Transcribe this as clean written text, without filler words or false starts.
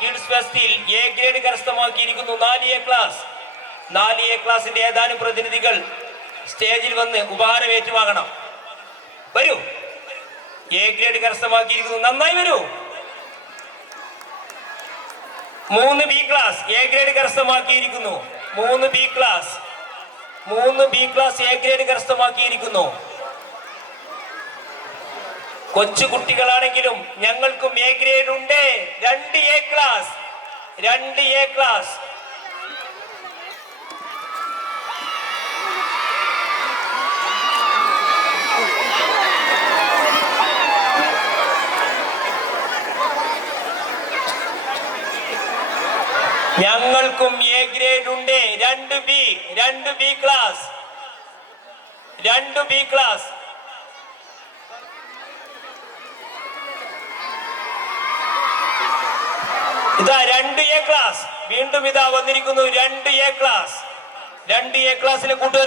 Kids ഫെസ്റ്റിൽ A grade കരസ്ഥമാക്കിയിരിക്കുന്നു 4A class. 4A ക്ലാസിന്റെ ഏതാനും പ്രതിനിധികൾ സ്റ്റേജിൽ വന്ന് ഉപഹാരം ഏറ്റുവാങ്ങണം. വരൂ. എ ഗ്രേഡ് കരസ്ഥമാക്കിയിരിക്കുന്നു, നന്നായി വരൂ. 3B ക്ലാസ് എ ഗ്രേഡ് കരസ്ഥമാക്കിയിരിക്കുന്നു. 3B ക്ലാസ് എ ഗ്രേഡ് കരസ്ഥമാക്കിയിരിക്കുന്നു. കൊച്ചു കുട്ടികളാണെങ്കിലും ഞങ്ങൾക്കും എ ഗ്രേഡ് ഉണ്ട്. 2A ക്ലാസ് ഞങ്ങൾക്കും എ ഗ്രേഡ് ഉണ്ട്. 2B ക്ലാസ് ഇതാ 2A ക്ലാസ് വീണ്ടും ഇതാ വന്നിരിക്കുന്നു. 2A ക്ലാസിലെ കൂട്ടുകാർ